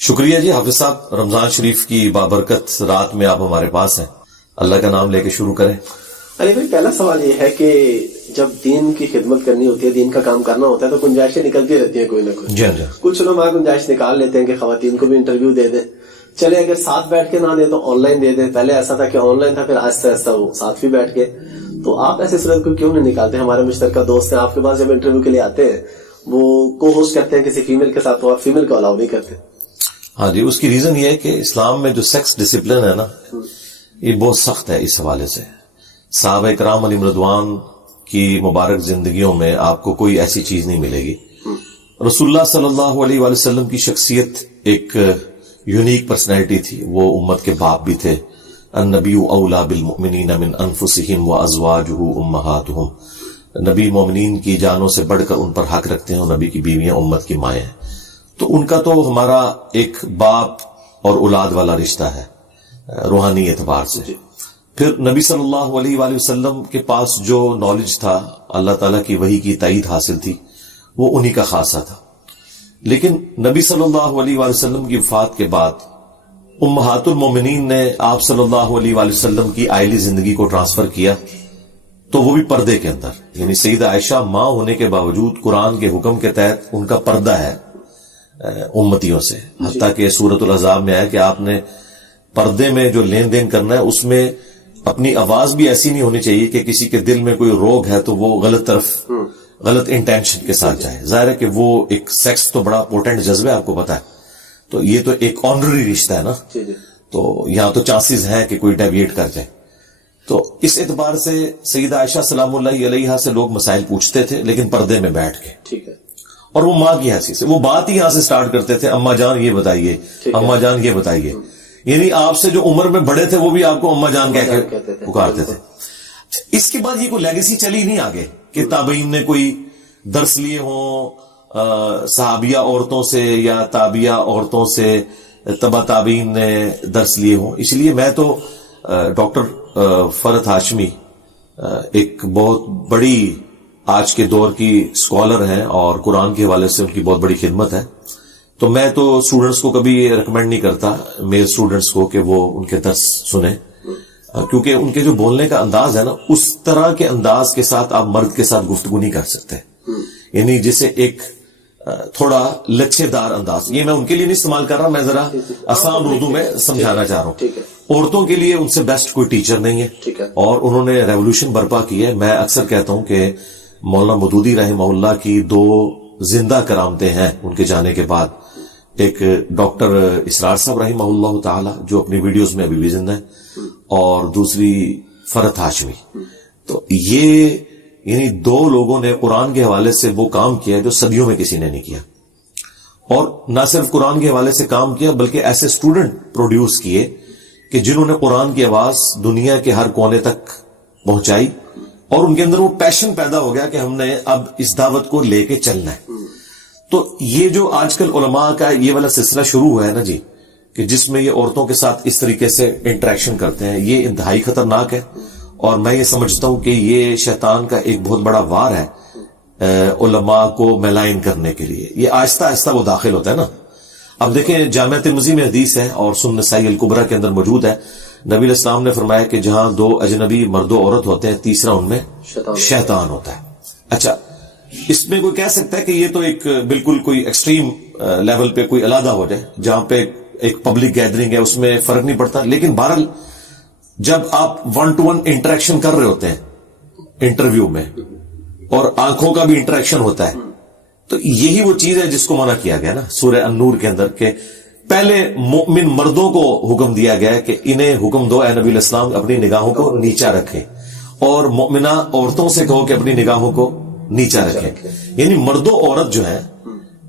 شکریہ جی حافظ صاحب، رمضان شریف کی بابرکت رات میں آپ ہمارے پاس ہیں، اللہ کا نام لے کے شروع کریں۔ علی بھائی، پہلا سوال یہ ہے کہ جب دین کی خدمت کرنی ہوتی ہے، دین کا کام کرنا ہوتا ہے، تو گنجائشیں نکلتی رہتی ہیں کوئی نہ کوئی۔ جی کچھ لوگ گنجائش نکال لیتے ہیں کہ خواتین کو بھی انٹرویو دے دیں، چلے اگر ساتھ بیٹھ کے نہ دے تو آن لائن دے دیں۔ پہلے ایسا تھا کہ آن لائن تھا، پھر آہستہ آہستہ وہ ساتھ بھی بیٹھ کے۔ تو آپ ایسی صورت کو کیوں نہیں نکالتے؟ ہمارے مشترکہ دوست ہیں آپ کے پاس، جب انٹرویو کے لیے آتے ہیں وہ کو ہوسٹ کرتے ہیں کسی فیمیل کے ساتھ، تو آپ فیمیل کو الاؤ نہیں کرتے؟ ہاں جی، اس کی ریزن یہ ہے کہ اسلام میں جو سیکس ڈسپلن ہے نا، یہ بہت سخت ہے۔ اس حوالے سے صحابہ کرام علیہم رضوان کی مبارک زندگیوں میں آپ کو کوئی ایسی چیز نہیں ملے گی۔ رسول اللہ صلی اللہ علیہ وآلہ وسلم کی شخصیت ایک یونیک پرسنالٹی تھی، وہ امت کے باپ بھی تھے۔ النبی اولا بالمؤمنین من انفسہم وازواجہ امہاتہم، نبی مومنین کی جانوں سے بڑھ کر ان پر حق رکھتے ہیں، اور نبی کی بیویاں امت کی مائیں ہیں، تو ان کا تو ہمارا ایک باپ اور اولاد والا رشتہ ہے روحانی اعتبار سے۔ پھر نبی صلی اللہ علیہ وآلہ وسلم کے پاس جو نالج تھا، اللہ تعالیٰ کی وحی کی تائید حاصل تھی، وہ انہی کا خاصہ تھا۔ لیکن نبی صلی اللہ علیہ وآلہ وسلم کی وفات کے بعد امہات المومنین نے آپ صلی اللہ علیہ وآلہ وسلم کی آئلی زندگی کو ٹرانسفر کیا، تو وہ بھی پردے کے اندر، یعنی سیدہ عائشہ ماں ہونے کے باوجود قرآن کے حکم کے تحت ان کا پردہ ہے امتیوں سے، حتیٰ کہ سورۃ الاحزاب میں آیا کہ آپ نے پردے میں جو لین دین کرنا ہے اس میں اپنی آواز بھی ایسی نہیں ہونی چاہیے کہ کسی کے دل میں کوئی روگ ہے تو وہ غلط طرف غلط انٹینشن کے ساتھ جائے۔ ظاہر ہے کہ وہ ایک سیکس تو بڑا پوٹنٹ جذبہ ہے، آپ کو پتا ہے، تو یہ تو ایک آنرری رشتہ ہے نا، تو یہاں تو چانسز ہیں کہ کوئی ڈیویٹ کر جائے۔ تو اس اعتبار سے سیدہ عائشہ سلام اللہ علیہا سے لوگ مسائل پوچھتے تھے، لیکن پردے میں بیٹھ کے، ٹھیک ہے، اور وہ ماں کی حیثیت سے وہ بات ہی یہاں سے سٹارٹ کرتے تھے، اماں جان یہ بتائیے، اماں جان یہ بتائیے، یعنی آپ سے جو عمر میں بڑے تھے وہ بھی آپ کو اماں جان کہہ کے پکارتے تھے۔ اس کے بعد یہ کوئی لیگیسی چلی نہیں آگے کہ تابعین نے کوئی درس لیے ہوں صحابیہ عورتوں سے یا تابعیہ عورتوں سے، تبع تابعین نے درس لیے ہوں۔ اس لیے میں تو ڈاکٹر فرحت ہاشمی ایک بہت بڑی آج کے دور کی اسکالر ہیں اور قرآن کے حوالے سے ان کی بہت بڑی خدمت ہے، تو میں تو اسٹوڈنٹس کو کبھی یہ ریکمینڈ نہیں کرتا، میل اسٹوڈنٹس کو، کہ وہ ان کے درس سنیں، کیونکہ ان کے جو بولنے کا انداز ہے نا، اس طرح کے انداز کے ساتھ آپ مرد کے ساتھ گفتگو نہیں کر سکتے، یعنی جسے ایک تھوڑا لچے دار انداز، یہ میں ان کے لیے نہیں استعمال کر رہا، میں ذرا آسان اردو میں سمجھانا چاہ رہا ہوں۔ عورتوں کے لیے ان سے بیسٹ کوئی ٹیچر نہیں ہے، اور انہوں نے ریولوشن برپا کی ہے۔ میں اکثر کہتا ہوں کہ مولانا مودودی رحمہ اللہ کی دو زندہ کرامتیں ہیں ان کے جانے کے بعد، ایک ڈاکٹر اسرار صاحب رحمہ اللہ تعالی جو اپنی ویڈیوز میں ابھی بھی زندہ ہے، اور دوسری فرحت ہاشمی۔ تو یہ یعنی دو لوگوں نے قرآن کے حوالے سے وہ کام کیا جو صدیوں میں کسی نے نہیں کیا، اور نہ صرف قرآن کے حوالے سے کام کیا بلکہ ایسے اسٹوڈنٹ پروڈیوس کیے کہ جنہوں نے قرآن کی آواز دنیا کے ہر کونے تک پہنچائی، اور ان کے اندر وہ پیشن پیدا ہو گیا کہ ہم نے اب اس دعوت کو لے کے چلنا ہے۔ تو یہ جو آج کل علماء کا یہ والا سلسلہ شروع ہوا ہے نا جی، کہ جس میں یہ عورتوں کے ساتھ اس طریقے سے انٹریکشن کرتے ہیں، یہ انتہائی خطرناک ہے، اور میں یہ سمجھتا ہوں کہ یہ شیطان کا ایک بہت بڑا وار ہے علماء کو میلائن کرنے کے لیے۔ یہ آہستہ آہستہ وہ داخل ہوتا ہے نا۔ اب دیکھیں جامعہ ترمذی میں حدیث ہے اور سنن نسائی الکبریٰ کے اندر موجود ہے، نبی علیہ السلام نے فرمایا کہ جہاں دو اجنبی مرد و عورت ہوتے ہیں، تیسرا ان میں شیطان ہوتا ہے۔ اچھا، اس میں کوئی کہہ سکتا ہے کہ یہ تو ایک بالکل کوئی ایکسٹریم لیول پہ کوئی علیحدہ ہو جائے، جہاں پہ ایک پبلک گیدرنگ ہے اس میں فرق نہیں پڑتا، لیکن بہرحال جب آپ 1-to-1 انٹریکشن کر رہے ہوتے ہیں انٹرویو میں، اور آنکھوں کا بھی انٹریکشن ہوتا ہے، تو یہی وہ چیز ہے جس کو منع کیا گیا نا سورہ النور کے اندر، کہ پہلے مومن مردوں کو حکم دیا گیا ہے کہ انہیں حکم دو اے نبی علیہ السلام اپنی نگاہوں کو نیچا رکھیں، اور مومنہ عورتوں سے کہو کہ اپنی نگاہوں کو نیچا رکھیں۔ یعنی مرد و عورت جو ہے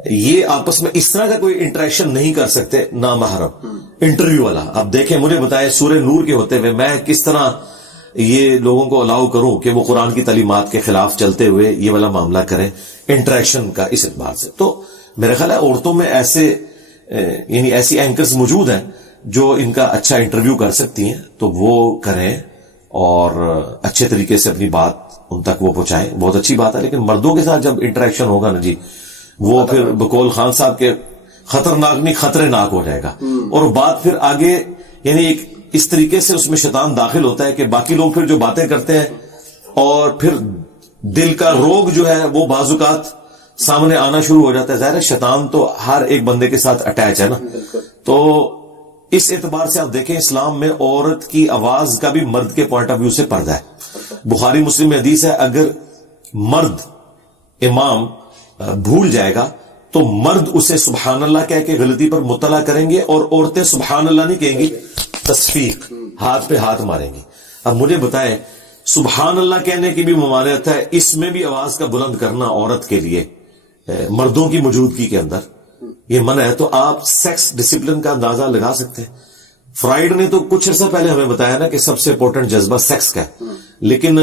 یہ آپس میں اس طرح کا کوئی انٹریکشن نہیں کر سکتے نامحرم انٹرویو والا۔ اب دیکھیں، مجھے بتائیں سورہ نور کے ہوتے ہوئے میں کس طرح یہ لوگوں کو الاؤ کروں کہ وہ قرآن کی تعلیمات کے خلاف چلتے ہوئے یہ والا معاملہ کریں انٹریکشن کا اس اعتبار سے۔ تو میرا خیال ہے عورتوں میں ایسے یعنی ایسی اینکرز موجود ہیں جو ان کا اچھا انٹرویو کر سکتی ہیں، تو وہ کریں اور اچھے طریقے سے اپنی بات ان تک وہ پہنچائیں، بہت اچھی بات ہے۔ لیکن مردوں کے ساتھ جب انٹریکشن ہوگا نا جی، وہ پھر بقول خان صاحب کے خطرناک نہیں خطرے ناک ہو جائے گا. اور بات پھر آگے یعنی ایک اس طریقے سے اس میں شیطان داخل ہوتا ہے کہ باقی لوگ پھر جو باتیں کرتے ہیں اور پھر دل کا روگ جو ہے وہ بعض اوقات سامنے آنا شروع ہو جاتا ہے. ظاہر ہے شیطان تو ہر ایک بندے کے ساتھ اٹیچ ہے نا. تو اس اعتبار سے آپ دیکھیں اسلام میں عورت کی آواز کا بھی مرد کے پوائنٹ آف ویو سے پردہ ہے. بخاری مسلم میں حدیث ہے اگر مرد امام بھول جائے گا تو مرد اسے سبحان اللہ کہہ کے غلطی پر مطلع کریں گے اور عورتیں سبحان اللہ نہیں کہیں گی, تصفیق ہاتھ پہ ہاتھ ماریں گی. اب مجھے بتائیں سبحان اللہ کہنے کی بھی ممانعت ہے, اس میں بھی آواز کا بلند کرنا عورت کے لیے مردوں کی موجودگی کے اندر یہ منع ہے. تو آپ سیکس ڈسپلن کا اندازہ لگا سکتے ہیں. فرائیڈ نے تو کچھ عرصہ پہلے ہمیں بتایا نا کہ سب سے امپورٹنٹ جذبہ سیکس کا ہے, لیکن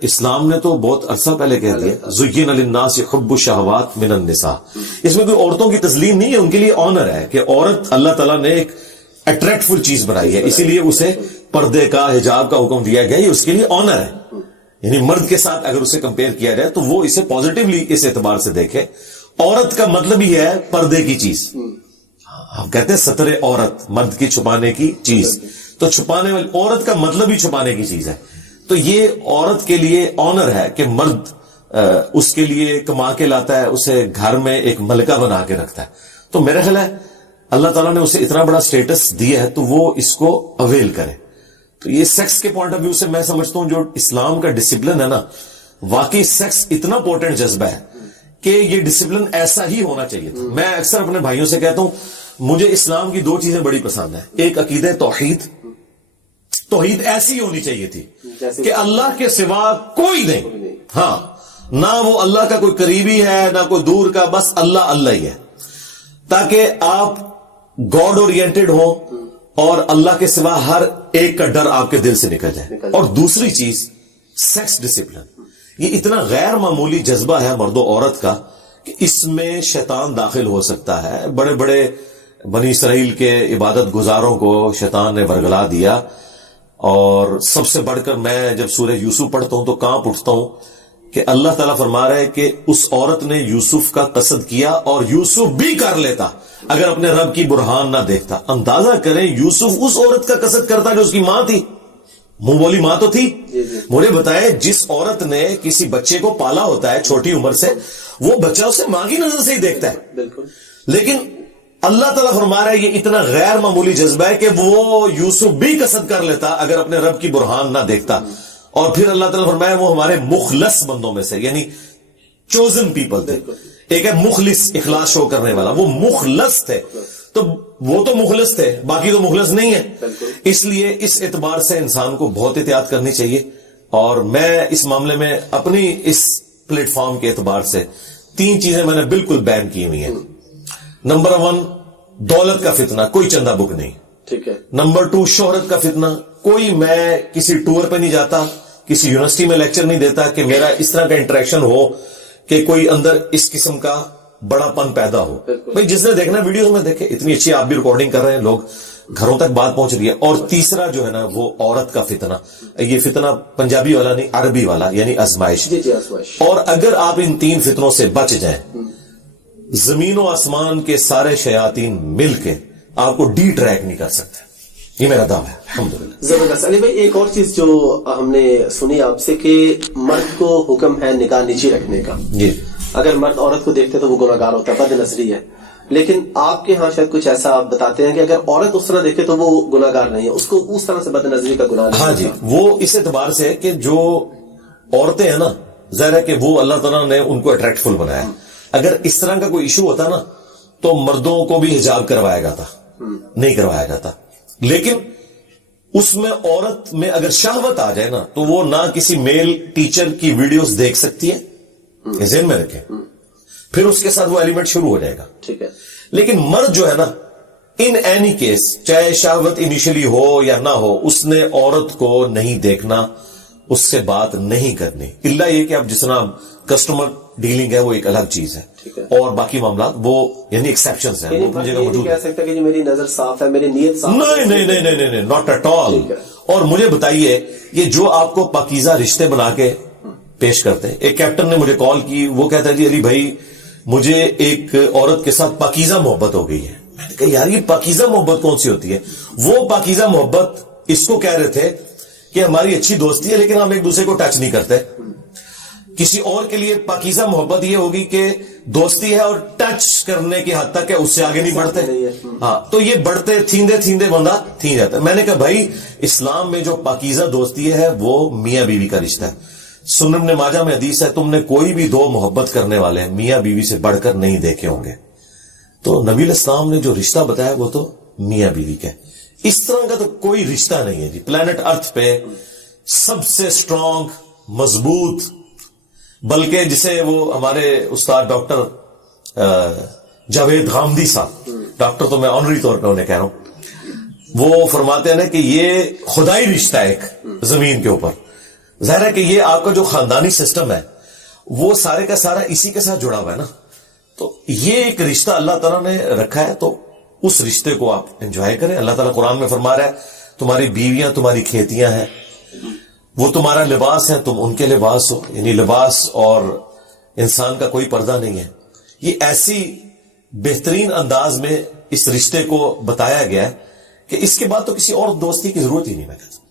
اسلام نے تو بہت عرصہ پہلے کہہ دیا زین للناس حب الشہوات من النساء. اس میں کوئی عورتوں کی تسلیم نہیں ہے, ان کے لیے آنر ہے کہ عورت اللہ تعالیٰ نے ایک اٹریکٹفل چیز بنائی ہے, اسی لیے اسے پردے کا حجاب کا حکم دیا گیا, یہ اس کے لیے آنر ہے. یعنی مرد کے ساتھ اگر اسے کمپیئر کیا جائے تو وہ اسے پازیٹیولی اس اعتبار سے دیکھے. عورت کا مطلب ہی ہے پردے کی چیز. ہم کہتے ہیں ستر عورت, مرد کی چھپانے کی چیز, تو چھپانے والی عورت کا مطلب ہی چھپانے کی چیز ہے. تو یہ عورت کے لیے آنر ہے کہ مرد اس کے لیے کما کے لاتا ہے, اسے گھر میں ایک ملکہ بنا کے رکھتا ہے. تو میرا خیال ہے اللہ تعالیٰ نے اسے اتنا بڑا سٹیٹس دیا ہے تو وہ اس کو اویل کرے. تو یہ سیکس کے پوائنٹ آف ویو سے میں سمجھتا ہوں جو اسلام کا ڈسپلن ہے نا, واقعی سیکس اتنا پورٹنٹ جذبہ ہے کہ یہ ڈسپلن ایسا ہی ہونا چاہیے تھا. میں اکثر اپنے بھائیوں سے کہتا ہوں مجھے اسلام کی دو چیزیں بڑی پسند ہیں. ایک عقیدہ توحید, توحید ایسی ہونی چاہیے تھی کہ اللہ کے سوا کوئی نہیں, ہاں نہ وہ اللہ کا کوئی قریبی ہے نہ کوئی دور کا, بس اللہ اللہ ہی ہے, تاکہ آپ گاڈ اورینٹڈ ہو اور اللہ کے سوا ہر ایک کا ڈر آپ کے دل سے نکل جائے. اور دوسری چیز سیکس ڈسپلن, یہ اتنا غیر معمولی جذبہ ہے مرد و عورت کا کہ اس میں شیطان داخل ہو سکتا ہے. بڑے بڑے بنی اسرائیل کے عبادت گزاروں کو شیطان نے ورگلا دیا, اور سب سے بڑھ کر میں جب سورہ یوسف پڑھتا ہوں تو کانپ اٹھتا ہوں کہ اللہ تعالیٰ فرما رہا ہے کہ اس عورت نے یوسف کا قصد کیا اور یوسف بھی کر لیتا اگر اپنے رب کی برہان نہ دیکھتا. اندازہ کریں یوسف اس عورت کا قصد کرتا جو اس کی ماں تھی, منہ بولی ماں تو تھی. مجھے بتائے جس عورت نے کسی بچے کو پالا ہوتا ہے چھوٹی عمر سے, وہ بچہ اسے ماں کی نظر سے ہی دیکھتا ہے. بالکل. لیکن اللہ تعالیٰ فرما رہا ہے یہ اتنا غیر معمولی جذبہ ہے کہ وہ یوسف بھی قصد کر لیتا اگر اپنے رب کی برہان نہ دیکھتا. اور پھر اللہ تعالیٰ فرمایا وہ ہمارے مخلص بندوں میں سے, یعنی چوزن پیپل تھے. ایک ہے مخلص, اخلاص شو کرنے والا, وہ مخلص تھے. تو وہ تو مخلص تھے, باقی تو مخلص نہیں ہے. اس لیے اس اعتبار سے انسان کو بہت احتیاط کرنی چاہیے. اور میں اس معاملے میں اپنی اس پلیٹ فارم کے اعتبار سے 3 چیزیں میں نے بالکل بین کی ہوئی ہیں. نمبر 1 دولت کا فتنہ, کوئی چندہ بک نہیں. ٹھیک ہے. نمبر 2 شہرت کا فتنہ, کوئی میں کسی ٹور پہ نہیں جاتا, کسی یونیورسٹی میں لیکچر نہیں دیتا کہ میرا اس طرح کا انٹریکشن ہو کہ کوئی اندر اس قسم کا بڑا پن پیدا ہو. بھائی جس نے دیکھنا ویڈیوز میں دیکھے, اتنی اچھی آپ بھی ریکارڈنگ کر رہے ہیں, لوگ گھروں تک بات پہنچ رہی ہے. اور تیسرا جو ہے نا وہ عورت کا فتنہ, یہ فتنہ پنجابی والا نہیں عربی والا, یعنی آزمائش. اور اگر آپ ان 3 فتنوں سے بچ جائیں, زمین و آسمان کے سارے شیاطین مل کے آپ کو ڈی ٹریک نہیں کر سکتے. یہ میرا دعویٰ ہے الحمدللہ. زبردست. علی بھائی ایک اور چیز جو ہم نے سنی آپ سے کہ مرد کو حکم ہے نگاہ نیچی رکھنے کا. جی. اگر مرد عورت کو دیکھتے تو وہ گناہگار ہوتا ہے, بد نظری ہے. لیکن آپ کے ہاں شاید کچھ ایسا آپ بتاتے ہیں کہ اگر عورت اس طرح دیکھے تو وہ گناہگار نہیں ہے, اس کو اس طرح سے بد نظری کا گناہ نہیں. ہاں جی, وہ اس اعتبار سے کہ جو عورتیں ہیں نا, ظاہر ہے کہ وہ اللہ تعالیٰ نے ان کو اٹریکٹفل بنایا. اگر اس طرح کا کوئی ایشو ہوتا نا تو مردوں کو بھی حجاب کروایا جاتا, نہیں کروایا جاتا. لیکن اس میں عورت میں اگر شہوت آ جائے نا تو وہ نہ کسی میل ٹیچر کی ویڈیوز دیکھ سکتی ہے, ذہن میں رکھیں, پھر اس کے ساتھ وہ ایلیمنٹ شروع ہو جائے گا. ٹھیک ہے. لیکن مرد جو ہے نا ان اینی کیس, چاہے شہوت انیشلی ہو یا نہ ہو, اس نے عورت کو نہیں دیکھنا, اس سے بات نہیں کرنی, الا یہ کہ اب جس طرح کسٹمر ڈیلنگ ہے وہ ایک الگ چیز ہے, اور باقی معاملات وہ یعنی ایکسیپشنز ہیں, وہ اپنی جگہ موجود کہہ سکتا کہ میری نظر صاف ہے, میری نیت صاف ہے. نہیں, ناٹ ایٹ آل. اور مجھے بتائیے یہ جو آپ کو پاکیزہ رشتے بنا کے پیش کرتے ہیں, ایک کیپٹن نے مجھے کال کی, وہ کہتا ہے جی علی بھائی مجھے ایک عورت کے ساتھ پاکیزہ محبت ہو گئی ہے. میں نے کہا یار یہ پاکیزہ محبت کون سی ہوتی ہے؟ وہ پاکیزہ محبت اس کو کہہ رہے تھے کہ ہماری اچھی دوستی ہے لیکن ہم ایک دوسرے کو ٹچ نہیں کرتے. کسی اور کے لیے پاکیزہ محبت یہ ہوگی کہ دوستی ہے اور ٹچ کرنے کی حد تک ہے، اس سے آگے نہیں بڑھتے. ہاں تو یہ بڑھتے تھیندے تھیندے بندہ تھین جاتا ہے. میں نے کہا بھائی اسلام میں جو پاکیزہ دوستی ہے وہ میاں بیوی کا رشتہ ہے. سنن ابن ماجہ میں حدیث ہے تم نے کوئی بھی دو محبت کرنے والے میاں بیوی سے بڑھ کر نہیں دیکھے ہوں گے. تو نبی الاسلام نے جو رشتہ بتایا وہ تو میاں بیوی کا ہے. اس طرح کا تو کوئی رشتہ نہیں ہے جی پلانٹ ارتھ پہ. سب سے اسٹرانگ مضبوط، بلکہ جسے وہ ہمارے استاد ڈاکٹر جاوید غامدی صاحب، ڈاکٹر تو میں آنری طور پہ انہیں کہہ رہا ہوں، وہ فرماتے ہیں نا کہ یہ خدائی رشتہ ہے ایک زمین کے اوپر. ظاہر ہے کہ یہ آپ کا جو خاندانی سسٹم ہے وہ سارے کا سارا اسی کے ساتھ جڑا ہوا ہے نا. تو یہ ایک رشتہ اللہ تعالیٰ نے رکھا ہے، تو اس رشتے کو آپ انجوائے کریں. اللہ تعالیٰ قرآن میں فرما رہا ہے تمہاری بیویاں تمہاری کھیتیاں ہیں، وہ تمہارا لباس ہے تم ان کے لباس ہو. یعنی لباس اور انسان کا کوئی پردہ نہیں ہے. یہ ایسی بہترین انداز میں اس رشتے کو بتایا گیا ہے کہ اس کے بعد تو کسی اور دوستی کی ضرورت ہی نہیں. میں کہتا ہوں